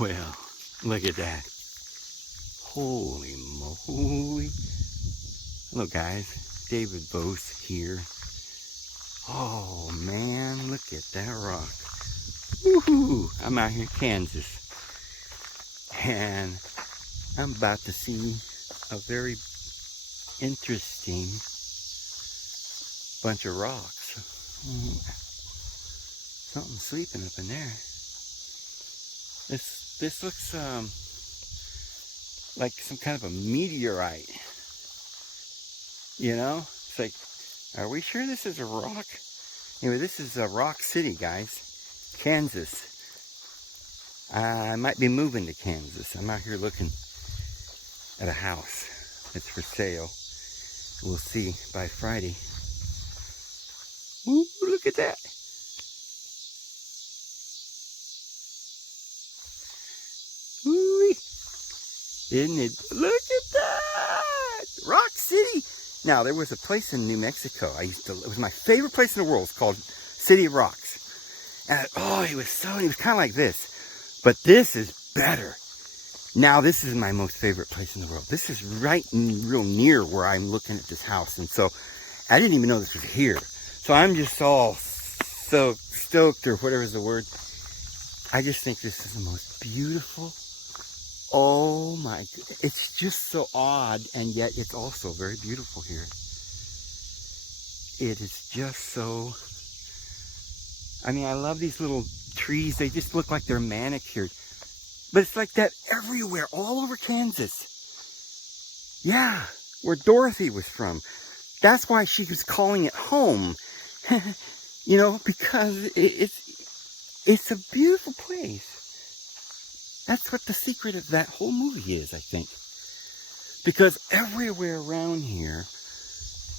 Well, look at that. Holy moly. Hello guys, David Bose here. Oh man, look at that rock. Woohoo! I'm out here in Kansas. And I'm about to see a very interesting bunch of rocks. Something sleeping up in there. This looks like some kind of a meteorite. You know? It's like, are we sure this is a rock? Anyway, this is Rock City, guys. Kansas. I might be moving to Kansas. I'm out here looking at a house that's for sale. We'll see by Friday. Ooh, look at that. Ooh, isn't it? Look at that! Rock City! Now, there was a place in New Mexico. It was my favorite place in the world. It's called City of Rocks. And it was kind of like this. But this is better. Now, this is my most favorite place in the world. This is right real near where I'm looking at this house. And so, I didn't even know this was here. So, I'm just all so stoked, or whatever is the word. I just think this is the most beautiful. Oh my, it's just so odd, and yet it's also very beautiful here. It is just so, I mean, I love these little trees. They just look like they're manicured. But it's like that everywhere, all over Kansas. Yeah, where Dorothy was from. That's why she was calling it home. You know, because it's a beautiful place. That's what the secret of that whole movie is, I think. Because everywhere around here,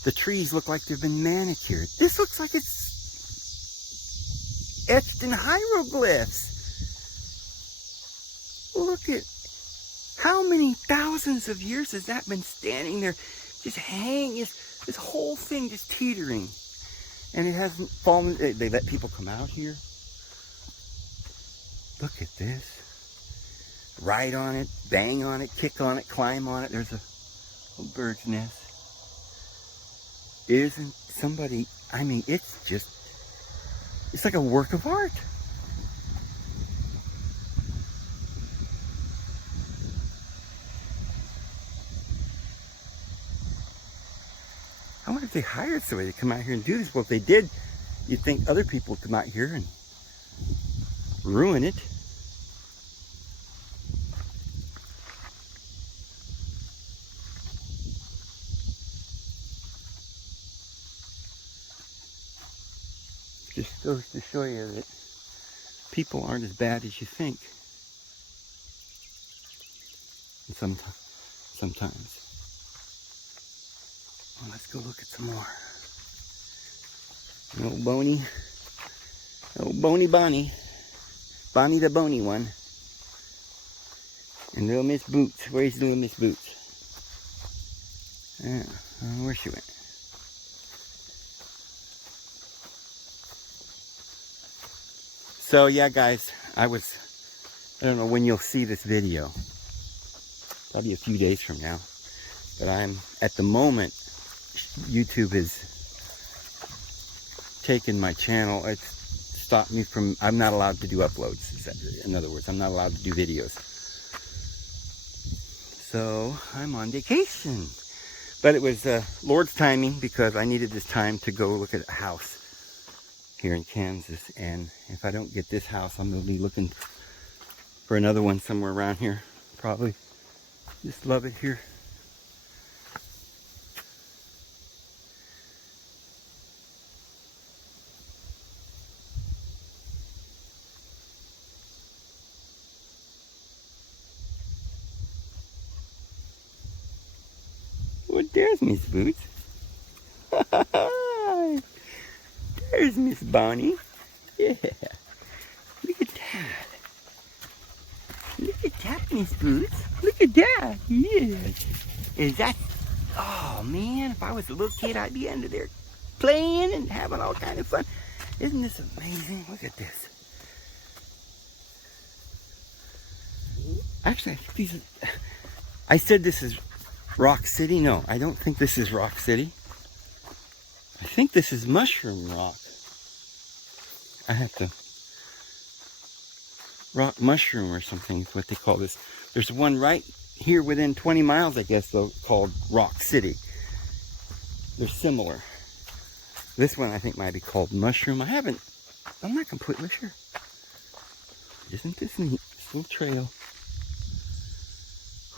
the trees look like they've been manicured. This looks like it's etched in hieroglyphs. Look at how many thousands of years has that been standing there, just hanging, this whole thing just teetering. And it hasn't fallen. They let people come out here. Look at this. Ride on it, bang on it, kick on it, climb on it. There's a little bird's nest. Isn't somebody, I mean, it's like a work of art. I wonder if they hired somebody to come out here and do this. Well, if they did, you'd think other people would come out here and ruin it. Just goes to show you that people aren't as bad as you think. And sometimes. Well, let's go look at some more. Old Boney. Old Boney Bonnie. Bonnie the bony one. And little Miss Boots. Where's little Miss Boots? Yeah, where she went? So yeah, guys, I don't know when you'll see this video. Probably a few days from now. But at the moment, YouTube has taken my channel. It's stopped me from, I'm not allowed to do uploads. In other words, I'm not allowed to do videos. So I'm on vacation. But it was Lord's timing, because I needed this time to go look at a house here in Kansas. And if I don't get this house, I'm going to be looking for another one somewhere around here. Probably. Just love it here. Well, there's Miss Boots. There's Miss Bonnie. Yeah. Look at that. Look at that, Miss Boots. Look at that. Yeah. Is that... Oh, man. If I was a little kid, I'd be under there playing and having all kind of fun. Isn't this amazing? Look at this. Actually, I think these. I said this is Rock City. No, I don't think this is Rock City. I think this is Mushroom Rock. I have to. Rock Mushroom or something is what they call this. There's one right here within 20 miles, I guess, though, called Rock City. They're similar. This one I think might be called Mushroom. I'm not completely sure. Isn't this neat? This little trail.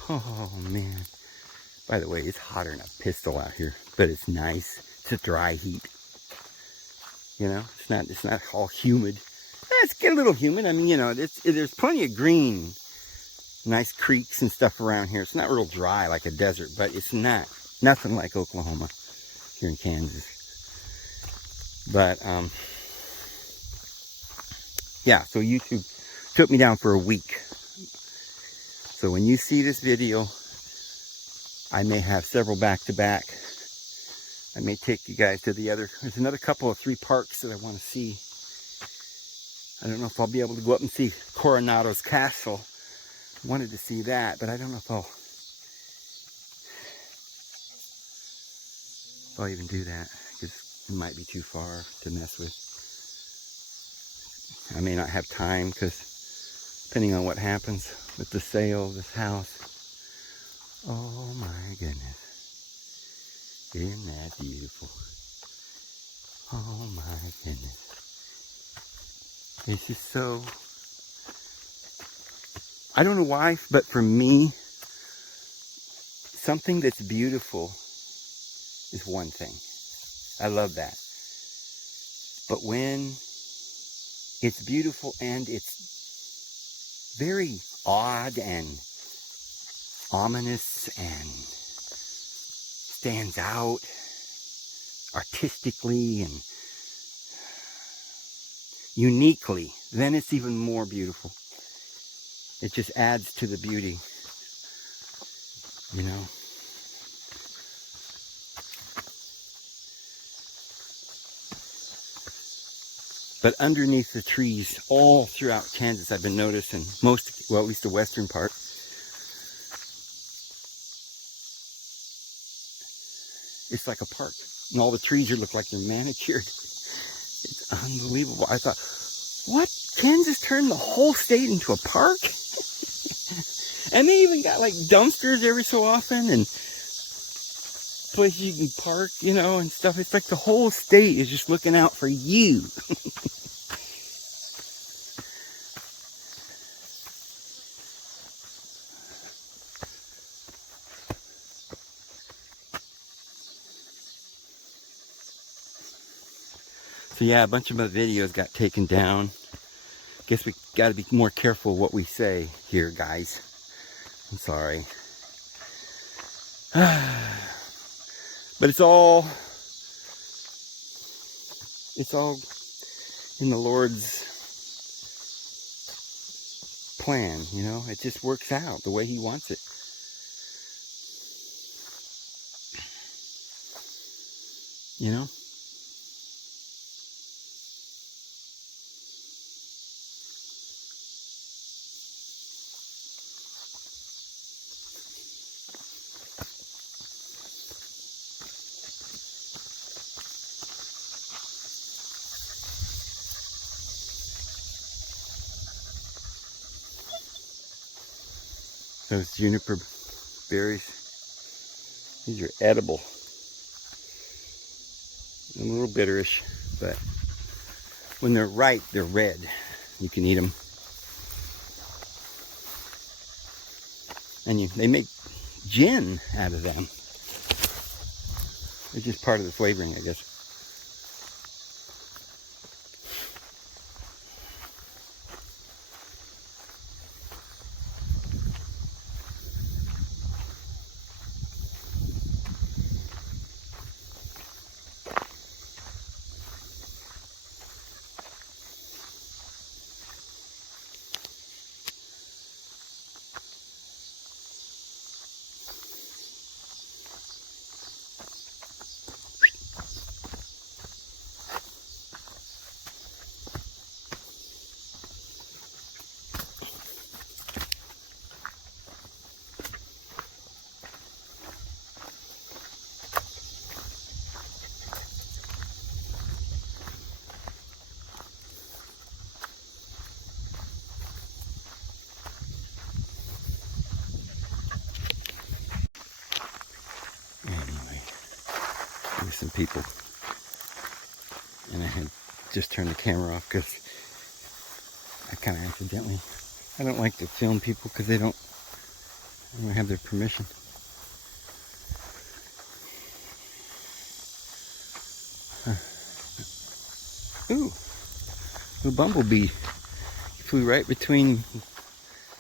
Oh man. By the way, it's hotter than a pistol out here, but it's nice. It's a dry heat. You know, it's not all humid. It's get a little humid. I mean, you know, there's plenty of green, nice creeks and stuff around here. It's not real dry like a desert, but it's nothing like Oklahoma here in Kansas. But yeah, so YouTube took me down for a week. So when you see this video, I may have several back to back. I may take you guys to there's another couple of 3 parks that I want to see. I don't know if I'll be able to go up and see Coronado's Castle. Wanted to see that, but I don't know if I'll even do that, because it might be too far to mess with. I may not have time, because depending on what happens with the sale of this house. Oh my goodness. Isn't that beautiful? Oh my goodness. It's just so... I don't know why, but for me, something that's beautiful is one thing. I love that. But when it's beautiful and it's very odd and ominous and stands out artistically and uniquely, then it's even more beautiful. It just adds to the beauty, you know. But underneath the trees, all throughout Kansas, I've been noticing, well, at least the western part, it's like a park. And all the trees look like they're manicured. It's unbelievable. I thought, what? Kansas turned the whole state into a park? And they even got like dumpsters every so often and places you can park, you know, and stuff. It's like the whole state is just looking out for you. So yeah, a bunch of my videos got taken down. Guess we got to be more careful what we say here, guys. I'm sorry. But it's all in the Lord's plan, you know. It just works out the way He wants it. You know? Those juniper berries, these are edible. A little bitterish, but when they're ripe, they're red. You can eat them. And they make gin out of them. It's just part of the flavoring, I guess. some people. And I had just turned the camera off because I kind of accidentally, I don't like to film people because I don't have their permission. Ooh, bumblebee. He flew right between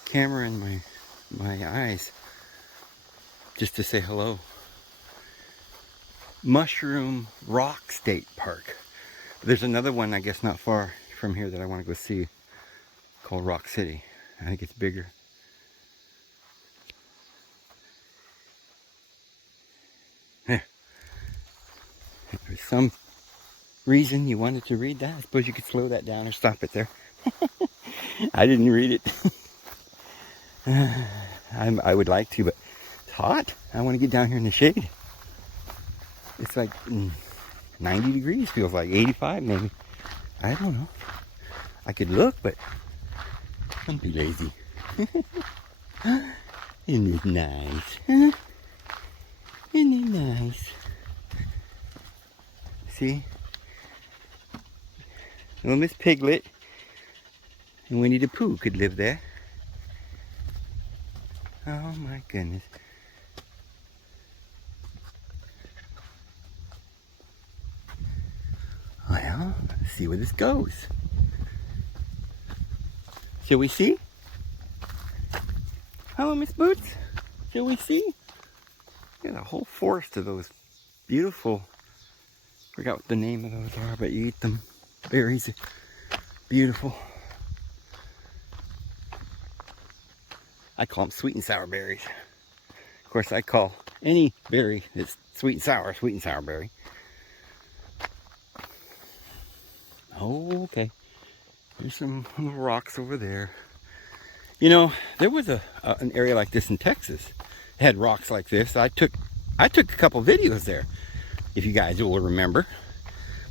camera and my eyes just to say hello. Mushroom Rock State Park. There's another one, I guess, not far from here that I want to go see called Rock City. I think it's bigger. There. If there's some reason you wanted to read that, I suppose you could slow that down or stop it there. I didn't read it. I would like to, but it's hot. I want to get down here in the shade. It's like 90 degrees, feels like 85 maybe. I don't know. I could look, but I'm too lazy. Isn't it nice? Huh? Isn't it nice? See? Little Miss Piglet and Winnie the Pooh could live there. Oh my goodness. Well, let's see where this goes. Shall we see? Hello, Miss Boots. Shall we see? Got a whole forest of those beautiful, forgot what the name of those are, but you eat them. Berries are beautiful. I call them sweet and sour berries. Of course, I call any berry that's sweet and sour berry. Oh, okay. There's some little rocks over there. You know, there was an area like this in Texas. It had rocks like this. I took a couple videos there, if you guys will remember.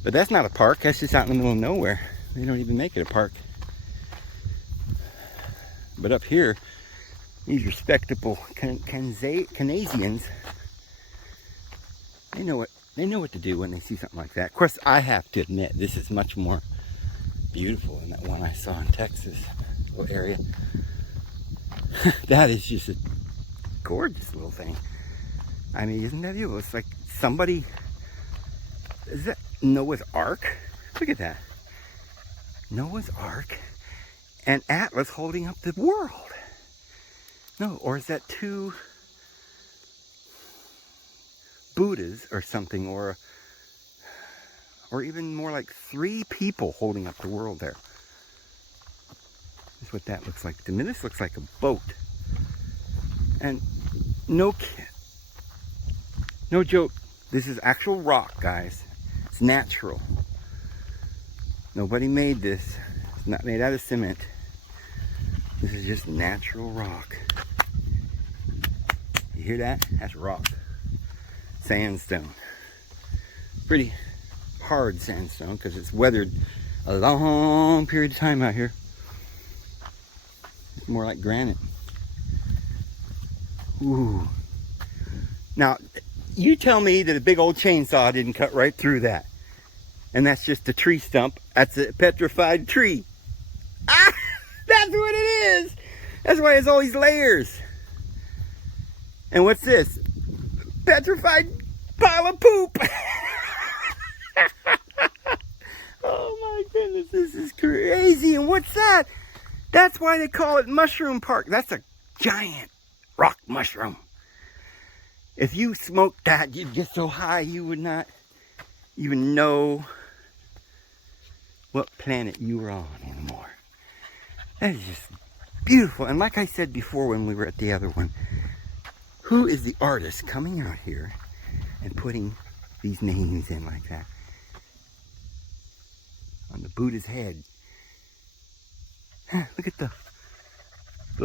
But that's not a park. That's just out in the middle of nowhere. They don't even make it a park. But up here, these respectable Canadians, they know what to do when they see something like that. Of course, I have to admit, this is much more beautiful than that one I saw in Texas, little area. That is just a gorgeous little thing. I mean, isn't that beautiful? It's like somebody, is that Noah's Ark? Look at that. Noah's Ark and Atlas holding up the world. No, or is that two Buddhas or something, or even more like 3 people holding up the world there. That's what that looks like to me. This looks like a boat. And no joke, this is actual rock, guys. It's natural. Nobody made this. It's not made out of cement. This is just natural rock. You hear that? That's rock. Sandstone. Pretty hard sandstone because it's weathered a long period of time out here. It's more like granite. Ooh. Now, you tell me that a big old chainsaw didn't cut right through that. And that's just a tree stump. That's a petrified tree. Ah! That's what it is! That's why it's all these layers. And what's this? Petrified pile of poop! Oh my goodness, this is crazy. And what's that? That's why they call it Mushroom Park. That's a giant rock mushroom. If you smoked that, you'd get so high you would not even know what planet you were on anymore. That is just beautiful. And like I said before when we were at the other one, who is the artist coming out here and putting these names in like that on the Buddha's head? Look at the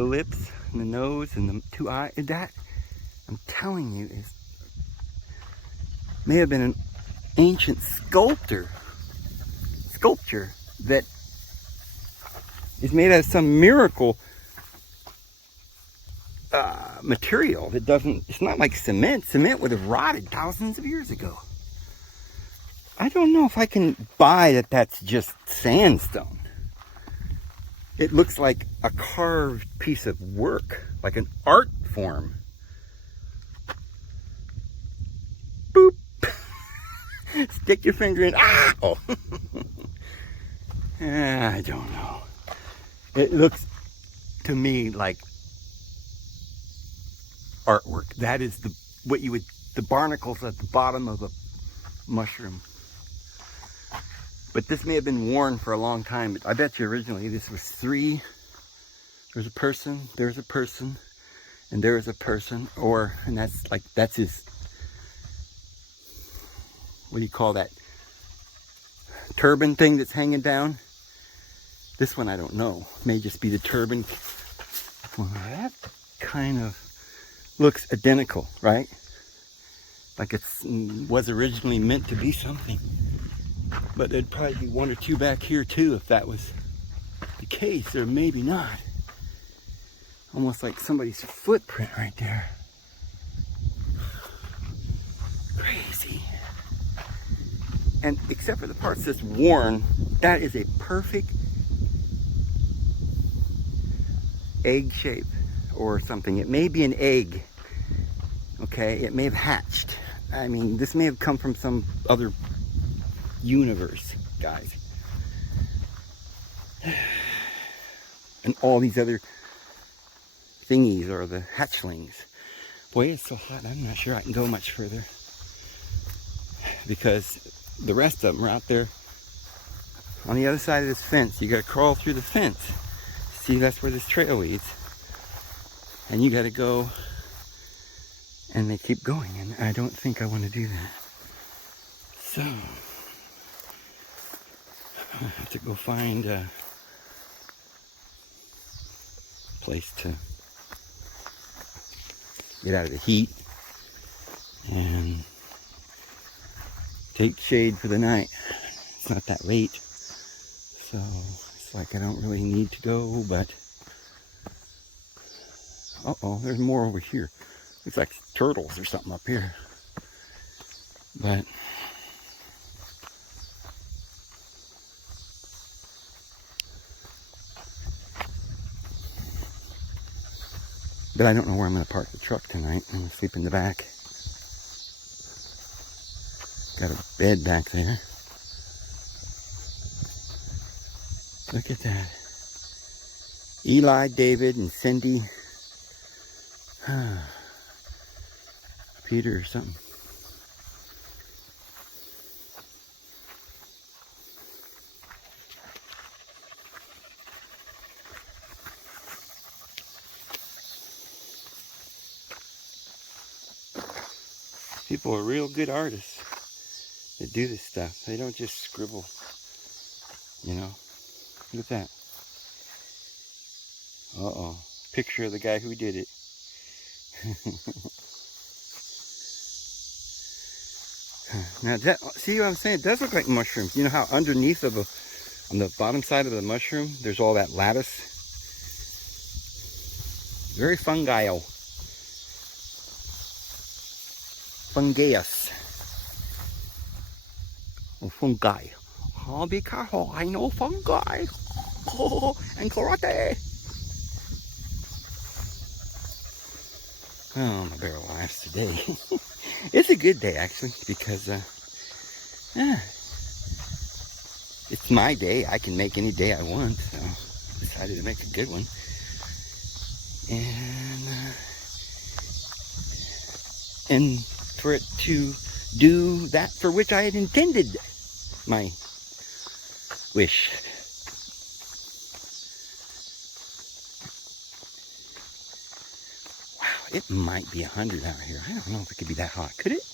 lips and the nose and the 2 eyes. That, I'm telling you, may have been an ancient sculpture that is made out of some miracle material that doesn't, it's not like cement. Cement would have rotted thousands of years ago. I don't know if I can buy that that's just sandstone. It looks like a carved piece of work, like an art form. Boop. Stick your finger in. Ah! Oh. I don't know. It looks to me like artwork. That is the barnacles at the bottom of a mushroom. But this may have been worn for a long time. I bet you originally this was three. There's a person, there's a person, and there is a person. And that's his, what do you call that? Turban thing that's hanging down. This one I don't know. May just be the turban. Well, that kind of looks identical, right? Like it was originally meant to be something. But there'd probably be one or two back here too if that was the case, or maybe not. Almost like somebody's footprint right there. Crazy. And except for the parts that's worn, that is a perfect egg shape or something. It may be an egg. Okay, it may have hatched. I mean, this may have come from some other universe, guys. And all these other thingies are the hatchlings. Boy, it's so hot, I'm not sure I can go much further. Because the rest of them are out there on the other side of this fence. You gotta crawl through the fence. See, that's where this trail leads. And you gotta go, and they keep going, and I don't think I want to do that. So, I have to go find a place to get out of the heat and take shade for the night. It's not that late, so it's like I don't really need to go, but uh-oh, there's more over here. Looks like turtles or something up here. But I don't know where I'm going to park the truck tonight. I'm going to sleep in the back. Got a bed back there. Look at that. Eli, David, and Cindy. Peter or something. People are real good artists that do this stuff. They don't just scribble, you know. Look at that. Uh-oh. Picture of the guy who did it. Now, that, see what I'm saying? It does look like mushrooms. You know how underneath of on the bottom side of the mushroom, there's all that lattice? Very fungal. Fungus. Oh, fungi. Oh, be careful. I know fungi. Oh, and karate. Oh, my barrel laughs today. It's a good day, actually, because it's my day. I can make any day I want, so I decided to make a good one. And for it to do that for which I had intended my wish. Wow, it might be 100 out here. I don't know if it could be that hot. Could it?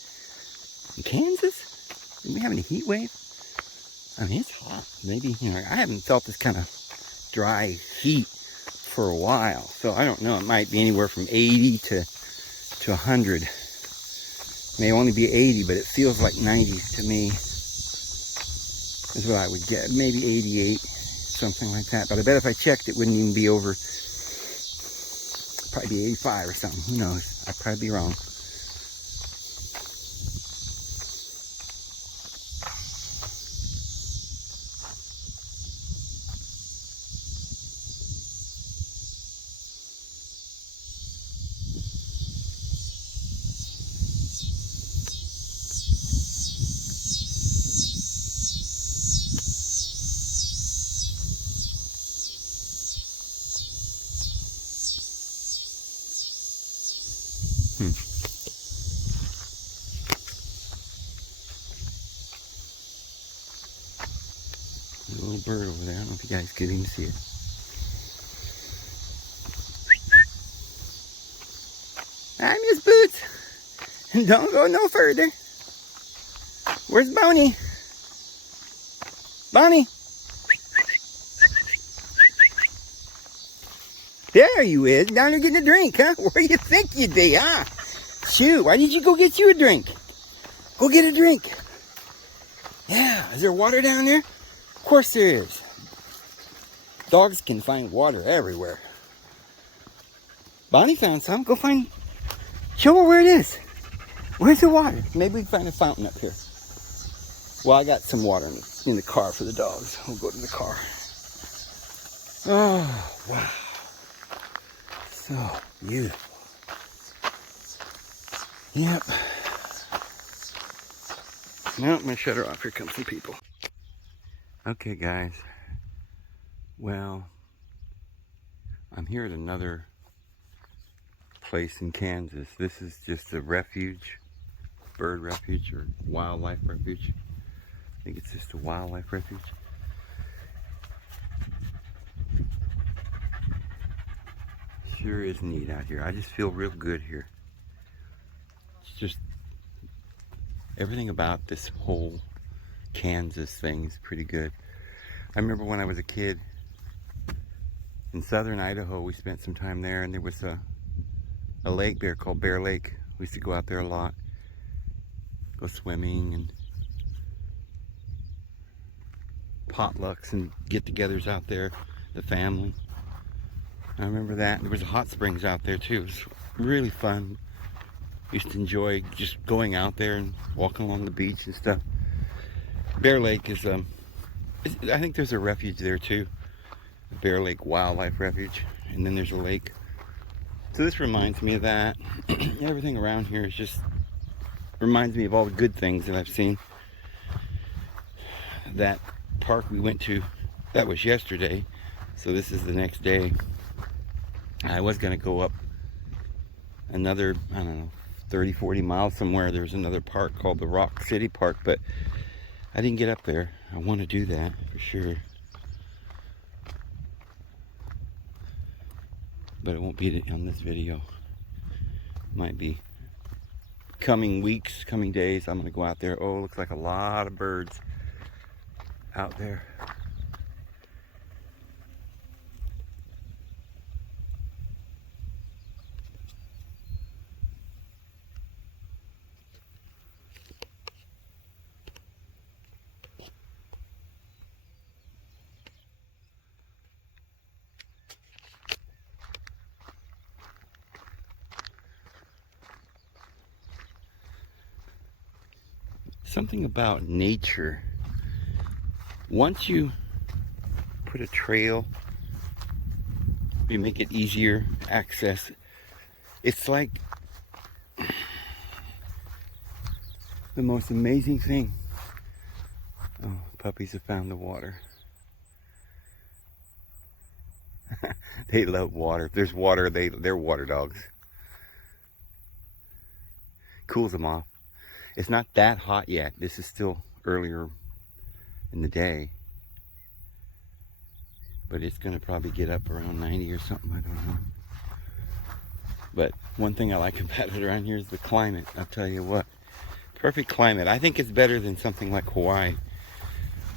In Kansas? Did we have any heat wave? I mean, it's hot. Maybe, you know, I haven't felt this kind of dry heat for a while. So I don't know. It might be anywhere from 80 to 100. It may only be 80, but it feels like 90 to me. Is what I would get. Maybe 88, something like that. But I bet if I checked, it wouldn't even be over. Probably be 85 or something. Who knows? I'd probably be wrong. There's a little bird over there. I don't know if you guys could even see it. I miss Boots. Don't go no further. Where's Bonnie? Bonnie? There you is. Down there getting a drink, huh? Where you think you'd be, huh? Shoot, why did you go get you a drink? Go get a drink. Yeah, is there water down there? Of course there is. Dogs can find water everywhere. Bonnie found some. Go find... Show her where it is. Where's the water? Maybe we can find a fountain up here. Well, I got some water in the car for the dogs. We'll go to the car. Oh, wow. So beautiful. Yep. Now I'm going to shut her off. Here come some people. Okay, guys. Well, I'm here at another place in Kansas. This is just a refuge, bird refuge or wildlife refuge. I think it's just a wildlife refuge. Sure is neat out here. I just feel real good here. It's just everything about this whole Kansas thing is pretty good. I remember when I was a kid in southern Idaho, we spent some time there, and there was a lake there called Bear Lake. We used to go out there a lot, go swimming and potlucks and get-togethers out there, the family. I remember that. There was a hot springs out there too. It was really fun. Used to enjoy just going out there and walking along the beach and stuff. Bear Lake is I think there's a refuge there too, Bear Lake Wildlife Refuge, and then there's a lake. So this reminds me of that. Everything around here is just reminds me of all the good things that I've seen. That park we went to, that was yesterday, so this is the next day. I was going to go up another, I don't know, 30, 40 miles somewhere. There's another park called the Rock City Park, but I didn't get up there. I want to do that for sure. But it won't be on this video. Might be coming weeks, coming days. I'm going to go out there. Oh, looks like a lot of birds out there. Something about nature. Once you put a trail, you make it easier access. It's like the most amazing thing. Oh, puppies have found the water. They love water. If there's water, they're water dogs. Cools them off. It's not that hot yet. This is still earlier in the day. But it's going to probably get up around 90 or something. I don't know. But one thing I like about it around here is the climate. I'll tell you what. Perfect climate. I think it's better than something like Hawaii.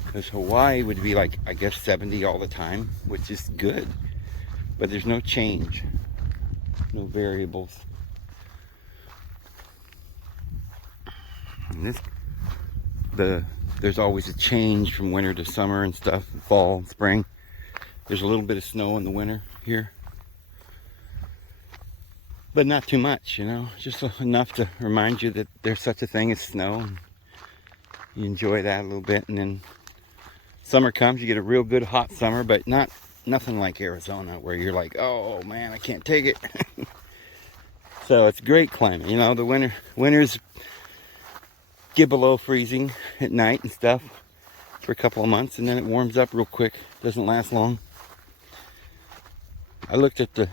Because Hawaii would be like, I guess, 70 all the time, which is good. But there's no change. No variables. And there's always a change from winter to summer and stuff, fall and spring. There's a little bit of snow in the winter here, but not too much, you know, just enough to remind you that there's such a thing as snow. And you enjoy that a little bit, and then summer comes, you get a real good hot summer, but nothing like Arizona where you're like, oh man, I can't take it. So it's great climate, you know. The winters get below freezing at night and stuff for a couple of months, and then it warms up real quick. Doesn't last long. I looked at the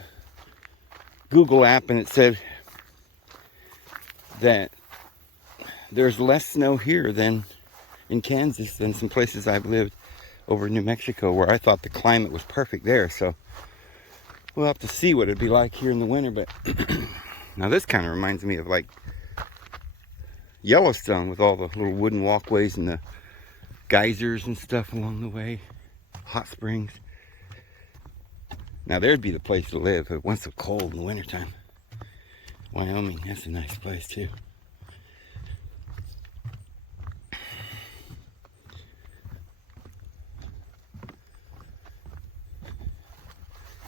Google app and it said that there's less snow here than in Kansas than some places I've lived over in New Mexico, where I thought the climate was perfect there. So we'll have to see what it'd be like here in the winter. But now this kind of reminds me of like Yellowstone, with all the little wooden walkways and the geysers and stuff along the way, hot springs. Now there'd be the place to live if it wasn't so cold in the wintertime. Wyoming, that's a nice place too.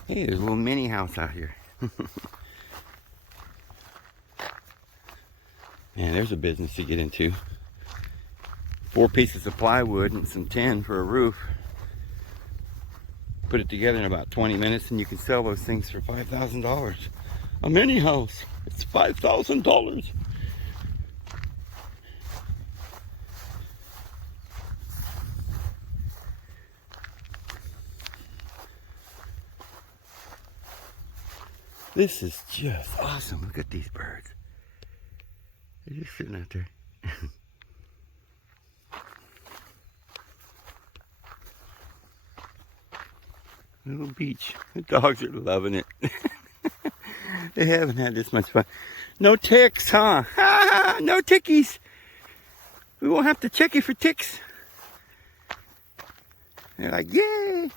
Hey, there's a little mini house out here. Man, there's a business to get into. 4 pieces of plywood and some tin for a roof. Put it together in about 20 minutes and you can sell those things for $5,000. A mini house, it's $5,000. This is just awesome. Look at these birds. They're just sitting out there. Little beach. The dogs are loving it. They haven't had this much fun. No ticks, huh? No tickies. We won't have to check you for ticks. They're like, yay!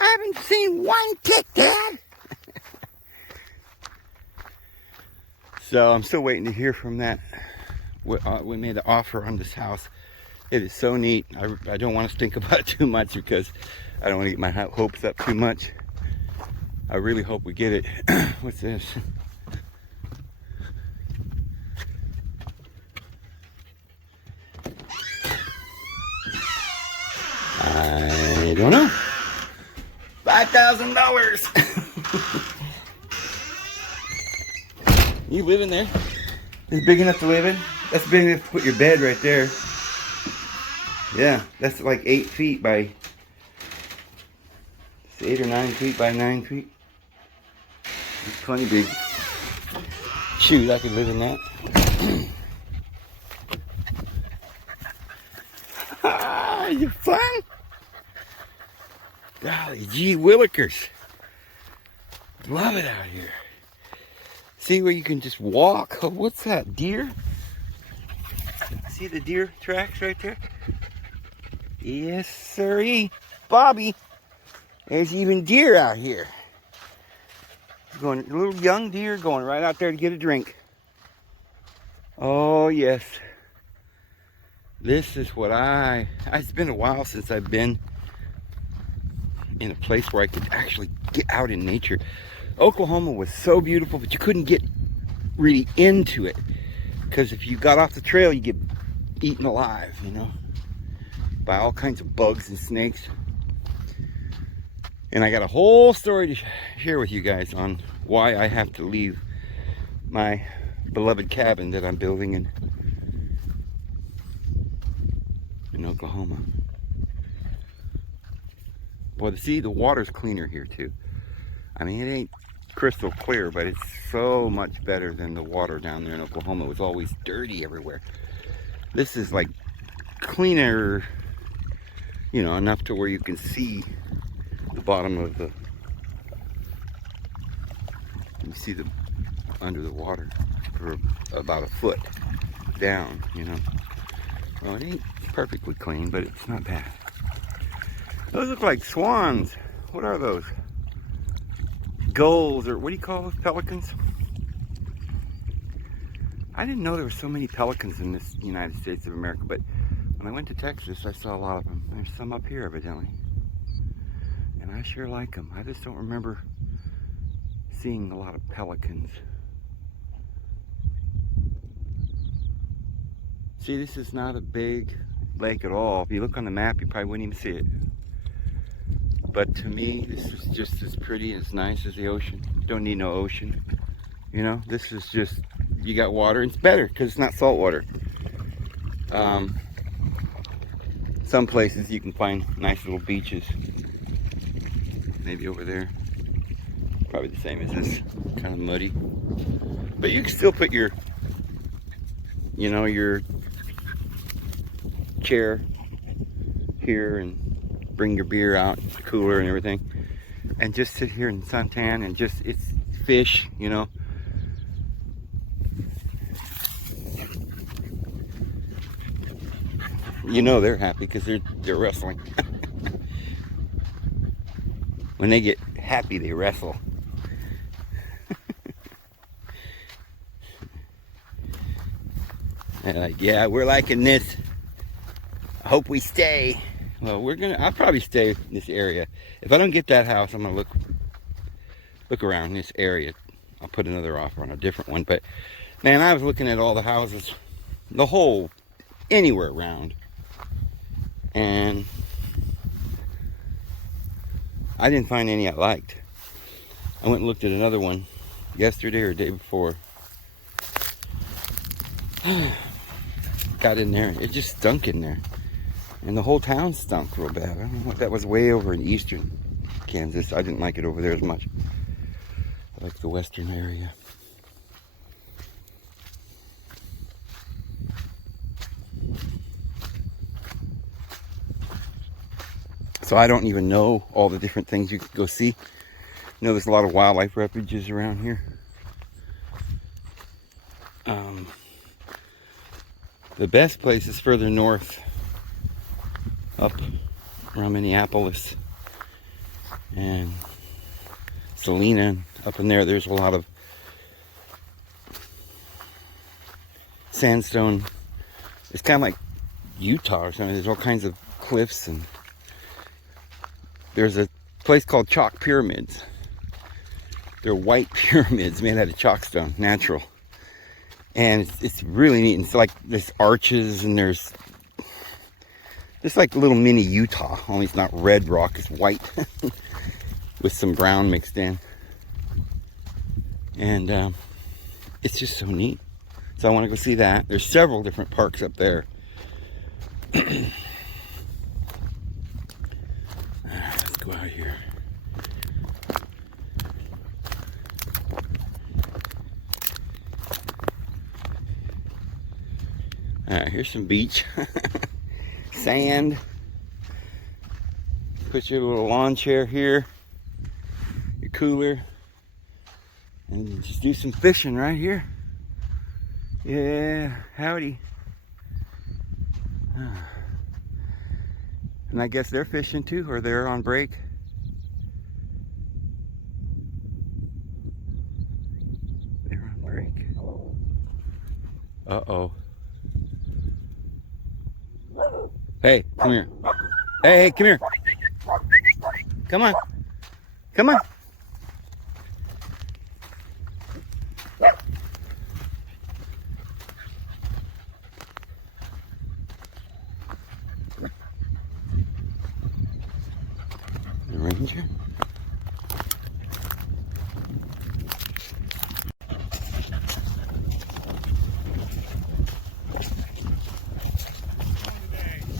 I haven't seen one tick, Dad. So I'm still waiting to hear from that. We made the offer on this house. It is so neat. I don't want to think about it too much because I don't want to get my hopes up too much. I really hope we get it. What's this? I don't know. $5,000. You live in there? It's big enough to live in? That's big enough to put your bed right there. Yeah, that's like 8 feet by... It's 8 or 9 feet by 9 feet. It's plenty big. Shoot, I could live in that. Is it fun? Golly gee willikers. Love it out here. See where you can just walk. Oh, what's that, deer? See the deer tracks right there? Yes, sirree. Bobby. There's even deer out here. Going, a little young deer going right out there to get a drink. Oh, yes. This is what it's been a while since I've been in a place where I could actually get out in nature. Oklahoma was so beautiful, but you couldn't get really into it. Because if you got off the trail, you get eaten alive, you know, by all kinds of bugs and snakes. And I got a whole story to share with you guys on why I have to leave my beloved cabin that I'm building in Oklahoma. Well, see, the water's cleaner here too. I mean, it ain't crystal clear, but it's so much better than the water down there in Oklahoma. It was always dirty everywhere. This is like cleaner, you know, enough to where you can see the bottom of the, you see the under the water for about a foot down, you know. Well, it ain't perfectly clean, but it's not bad. Those look like swans. What are those? Gulls, or what do you call those? Pelicans? I didn't know there were so many pelicans in this United States of America, but when I went to Texas, I saw a lot of them. There's some up here, evidently. And I sure like them. I just don't remember seeing a lot of pelicans. See, this is not a big lake at all. If you look on the map, you probably wouldn't even see it. But to me, this is just as pretty and as nice as the ocean. Don't need no ocean. You know, this is just, you got water. It's better because it's not salt water. Some places you can find nice little beaches. Maybe over there. Probably the same as this. Kind of muddy. But you can still put your you know, your chair here and bring your beer out, the cooler and everything, and just sit here and suntan and just, it's fish, you know. You know they're happy because they're wrestling. When they get happy, they wrestle. They're like, yeah, we're liking this. I hope we stay. Well, I'll probably stay in this area. If I don't get that house, I'm gonna look around this area. I'll put another offer on a different one. But man, I was looking at all the houses, the whole, anywhere around, and I didn't find any I liked. I went and looked at another one yesterday or the day before. Got in there, it just stunk in there. And the whole town stunk real bad. I don't know what that was, way over in eastern Kansas. I didn't like it over there as much. I like the western area. So I don't even know all the different things you could go see. You know, there's a lot of wildlife refuges around here. The best place is further north, up around Minneapolis and Salina. Up in there, there's a lot of sandstone. It's kind of like Utah or something. There's all kinds of cliffs, and there's a place called Chalk Pyramids. They're white pyramids made out of chalkstone, natural. And it's really neat. It's like there's arches, and there's like little mini Utah, only it's not red rock, it's white with some brown mixed in. And it's just so neat. So I want to go see that. There's several different parks up there. Let's go out here. Alright, here's some beach. Sand. Put your little lawn chair here. Your cooler. And just do some fishing right here. Yeah, howdy. And I guess they're fishing too, or they're on break. They're on break. Uh-oh. Hey, come here. Hey, come here. Come on. Come on. The ranger?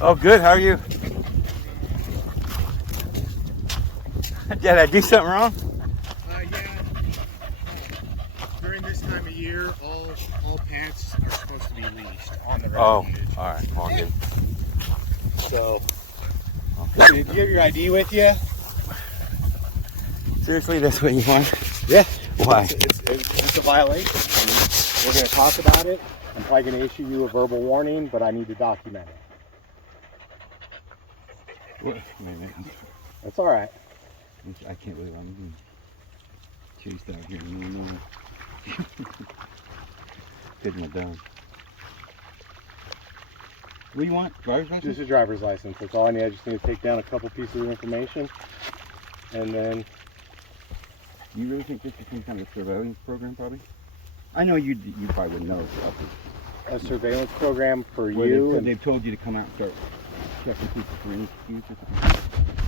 Oh, good. How are you? Did I do something wrong? Yeah. During this time of year, all pets are supposed to be leashed on the refuge. Oh, all right. All good. So, did you have your ID with you? Seriously, that's what you want? Yeah. Why? It's a violation. I mean, we're going to talk about it. I'm probably going to issue you a verbal warning, but I need to document it. Wait a minute. That's all right. I can't believe I'm being chased out here in Illinois. Getting it done. What do you want? Driver's license? Just a driver's license. That's all I need. I just need to take down a couple pieces of information. And then... You really think this is some kind of surveillance program, probably? I know you probably wouldn't know about this. A surveillance program for Well, you? They've told you to come out and start checking people for any excuse or something?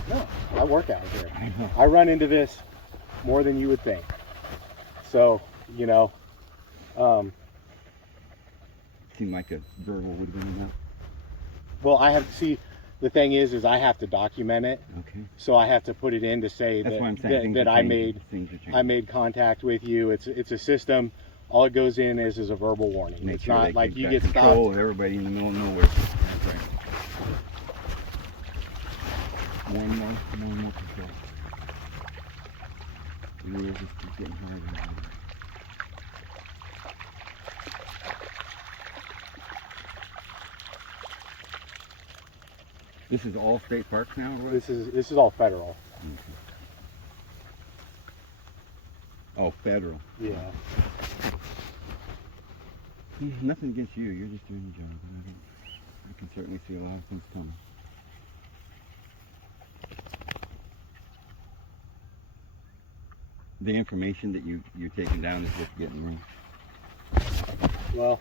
No, I work out here. I know. I run into this more than you would think. So, you know, Seemed like a verbal would have been enough. well, I have to see, the thing is I have to document it. Okay. So I have to put it in to say That's that, why I'm saying that I things are changing. made contact with you. It's a system. All it goes in is a verbal warning. Make It's sure not they like you got get control stopped. of everybody in the middle of nowhere. That's right. More and more control. The wheels just keep getting harder and harder. This is all state parks now, or what? This is all federal. Okay. Oh, federal. Yeah. Nothing against you. You're just doing your job. I can certainly see a lot of things coming. The information that you're taking down is what's getting wrong. Well,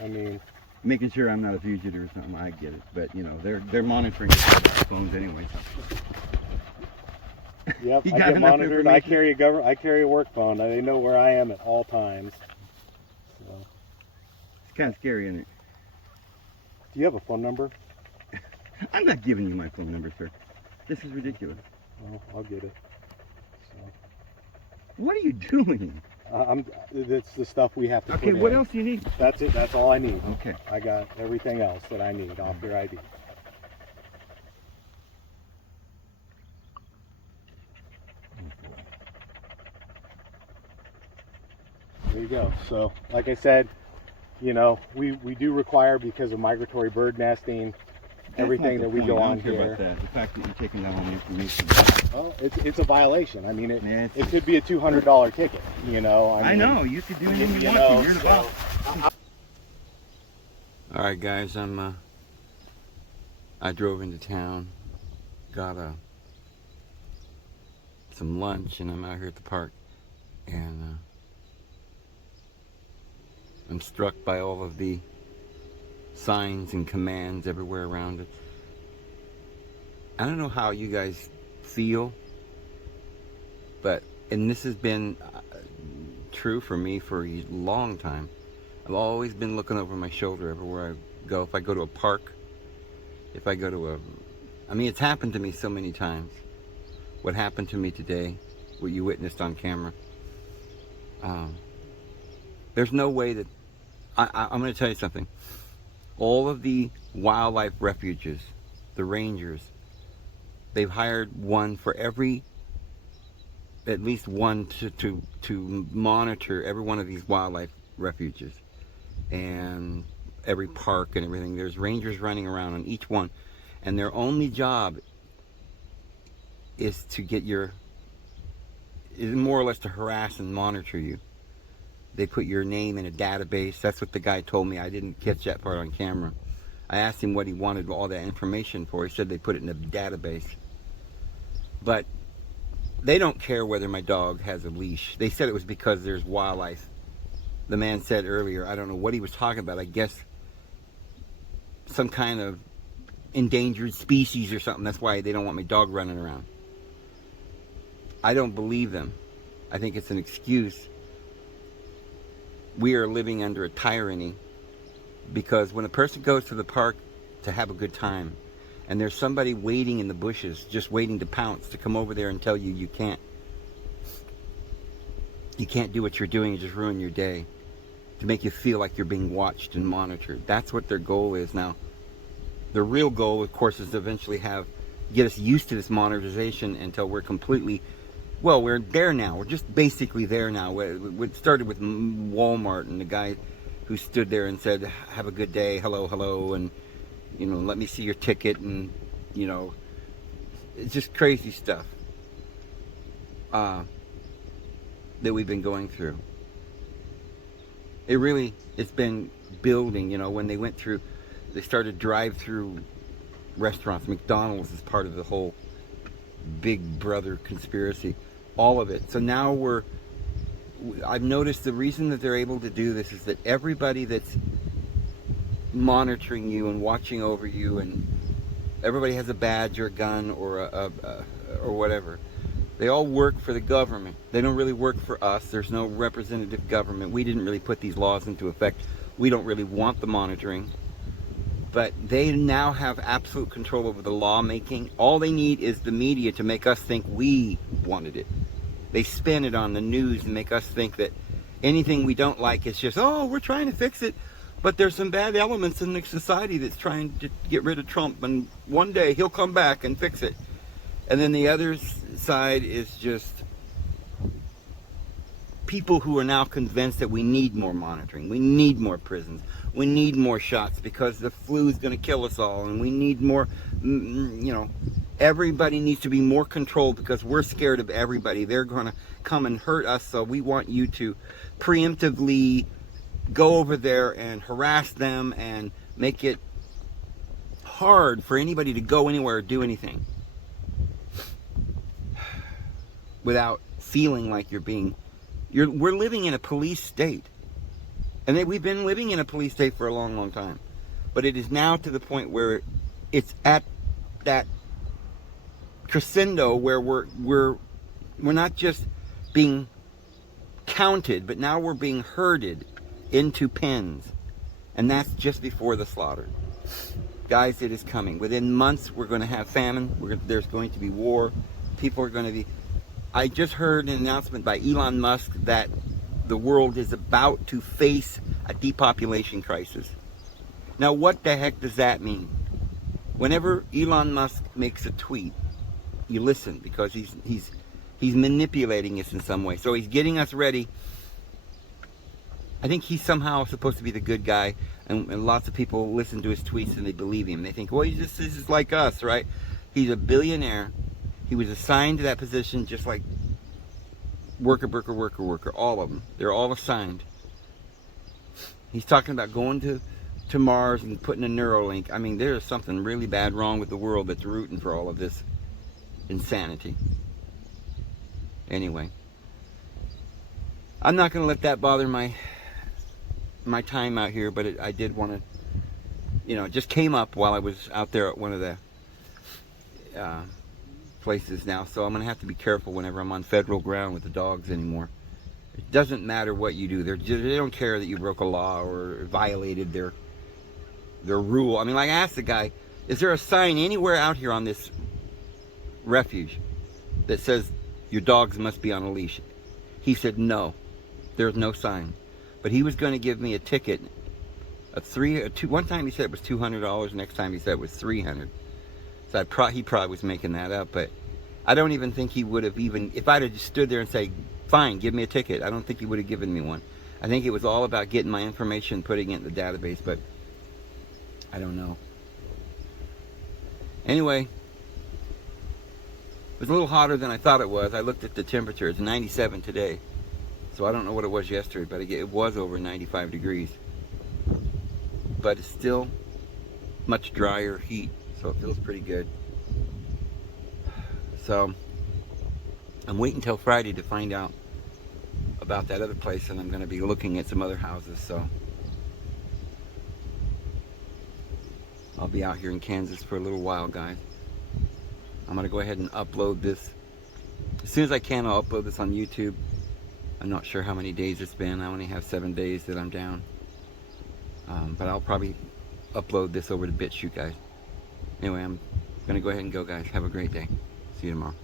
I mean, Making sure I'm not a fugitive or something, I get it. But you know, they're monitoring us with our phones anyway. So. yep, You I got get enough monitored. I information? carry a work phone. They know where I am at all times. So. It's kind of scary, isn't it? Do you have a phone number? I'm not giving you my phone number, sir. This is ridiculous. Well, I'll get it. So. What are you doing? It's the stuff we have to Okay, put what in. else do you need? That's it. That's all I need. Okay. I got everything else that I need off your ID. There you go. So, like I said, you know, we do require, because of migratory bird nesting, everything that we go on here. here. About that. The fact that you're taking down all the information. Well, it's a violation. I mean, Yeah, it could be a $200 ticket. You know. I mean, know. You could do anything you want know, to. You're the so- boss. All right, guys. I drove into town, got some lunch, and I'm out here at the park, and I'm struck by all of the signs and commands everywhere around it. I don't know how you guys feel, and this has been true for me for a long time. I've always been looking over my shoulder everywhere I go. If I go to a park, if I go to it's happened to me so many times. What happened to me today, what you witnessed on camera. There's no way that, I'm going to tell you something. All of the wildlife refuges, the rangers, they've hired one for at least one to monitor every one of these wildlife refuges and every park and everything. There's rangers running around on each one, and their only job is to is more or less to harass and monitor you. They put your name in a database. That's what the guy told me. I didn't catch that part on camera. I asked him what he wanted all that information for. He said they put it in a database. But they don't care whether my dog has a leash. They said it was because there's wildlife. The man said earlier, I don't know what he was talking about. I guess some kind of endangered species or something. That's why they don't want my dog running around. I don't believe them. I think it's an excuse. We are living under a tyranny, because when a person goes to the park to have a good time, and there's somebody waiting in the bushes, just waiting to pounce, to come over there and tell you you can't do what you're doing and just ruin your day, to make you feel like you're being watched and monitored. That's what their goal is now. The real goal, of course, is to eventually get us used to this monetization until we're completely, well, we're there now. We're just basically there now. It started with Walmart and the guy who stood there and said, have a good day, hello, hello, and, you know, let me see your ticket, and, you know, it's just crazy stuff that we've been going through. It's been building, you know, when they started drive-through restaurants. McDonald's is part of the whole Big Brother conspiracy, all of it. So now I've noticed the reason that they're able to do this is that everybody that's monitoring you and watching over you, and everybody has a badge or a gun or or whatever. They all work for the government. They don't really work for us. There's no representative government. We didn't really put these laws into effect. We don't really want the monitoring. But they now have absolute control over the lawmaking. All they need is the media to make us think we wanted it. They spin it on the news and make us think that anything we don't like, it's just, oh, we're trying to fix it. But there's some bad elements in the society that's trying to get rid of Trump, and one day he'll come back and fix it. And then the other side is just people who are now convinced that we need more monitoring, we need more prisons, we need more shots because the flu is going to kill us all, and we need more, you know, everybody needs to be more controlled because we're scared of everybody. They're going to come and hurt us, so we want you to preemptively go over there and harass them and make it hard for anybody to go anywhere or do anything without feeling like we're living in a police state. And we've been living in a police state for a long, long time. But it is now to the point where it's at that crescendo where we're not just being counted, but now we're being herded into pens. And that's just before the slaughter. Guys, it is coming. Within months, we're going to have famine. There's going to be war. People are going to be... I just heard an announcement by Elon Musk that the world is about to face a depopulation crisis. Now, what the heck does that mean? Whenever Elon Musk makes a tweet, you listen, because he's manipulating us in some way. So he's getting us ready. I think he's somehow supposed to be the good guy, and lots of people listen to his tweets and they believe him. They think, well, this is like us, right? He's a billionaire. He was assigned to that position just like worker, all of them. They're all assigned. He's talking about going to Mars and putting a Neuralink. I mean, there's something really bad wrong with the world that's rooting for all of this insanity. Anyway, I'm not going to let that bother my time out here, but I did want to, you know, it just came up while I was out there at one of the places now, so I'm going to have to be careful whenever I'm on federal ground with the dogs anymore. It doesn't matter what you do. They don't care that you broke a law or violated their rule. I mean, like I asked the guy, is there a sign anywhere out here on this refuge that says your dogs must be on a leash? He said no, there's no sign. But he was going to give me a ticket, one time he said it was $200, next time he said it was $300. So he probably was making that up, but I don't even think he would have even, if I'd have just stood there and said, fine, give me a ticket, I don't think he would have given me one. I think it was all about getting my information, putting it in the database, but I don't know. Anyway, it was a little hotter than I thought it was. I looked at the temperature, it's 97 today. So I don't know what it was yesterday, but it was over 95 degrees. But it's still much drier heat, so it feels pretty good. So I'm waiting until Friday to find out about that other place, and I'm going to be looking at some other houses. So I'll be out here in Kansas for a little while, guys. I'm going to go ahead and upload this. As soon as I can, I'll upload this on YouTube. I'm not sure how many days it's been. I only have 7 days that I'm down. But I'll probably upload this over to BitChute, guys. Anyway, I'm going to go ahead and go, guys. Have a great day. See you tomorrow.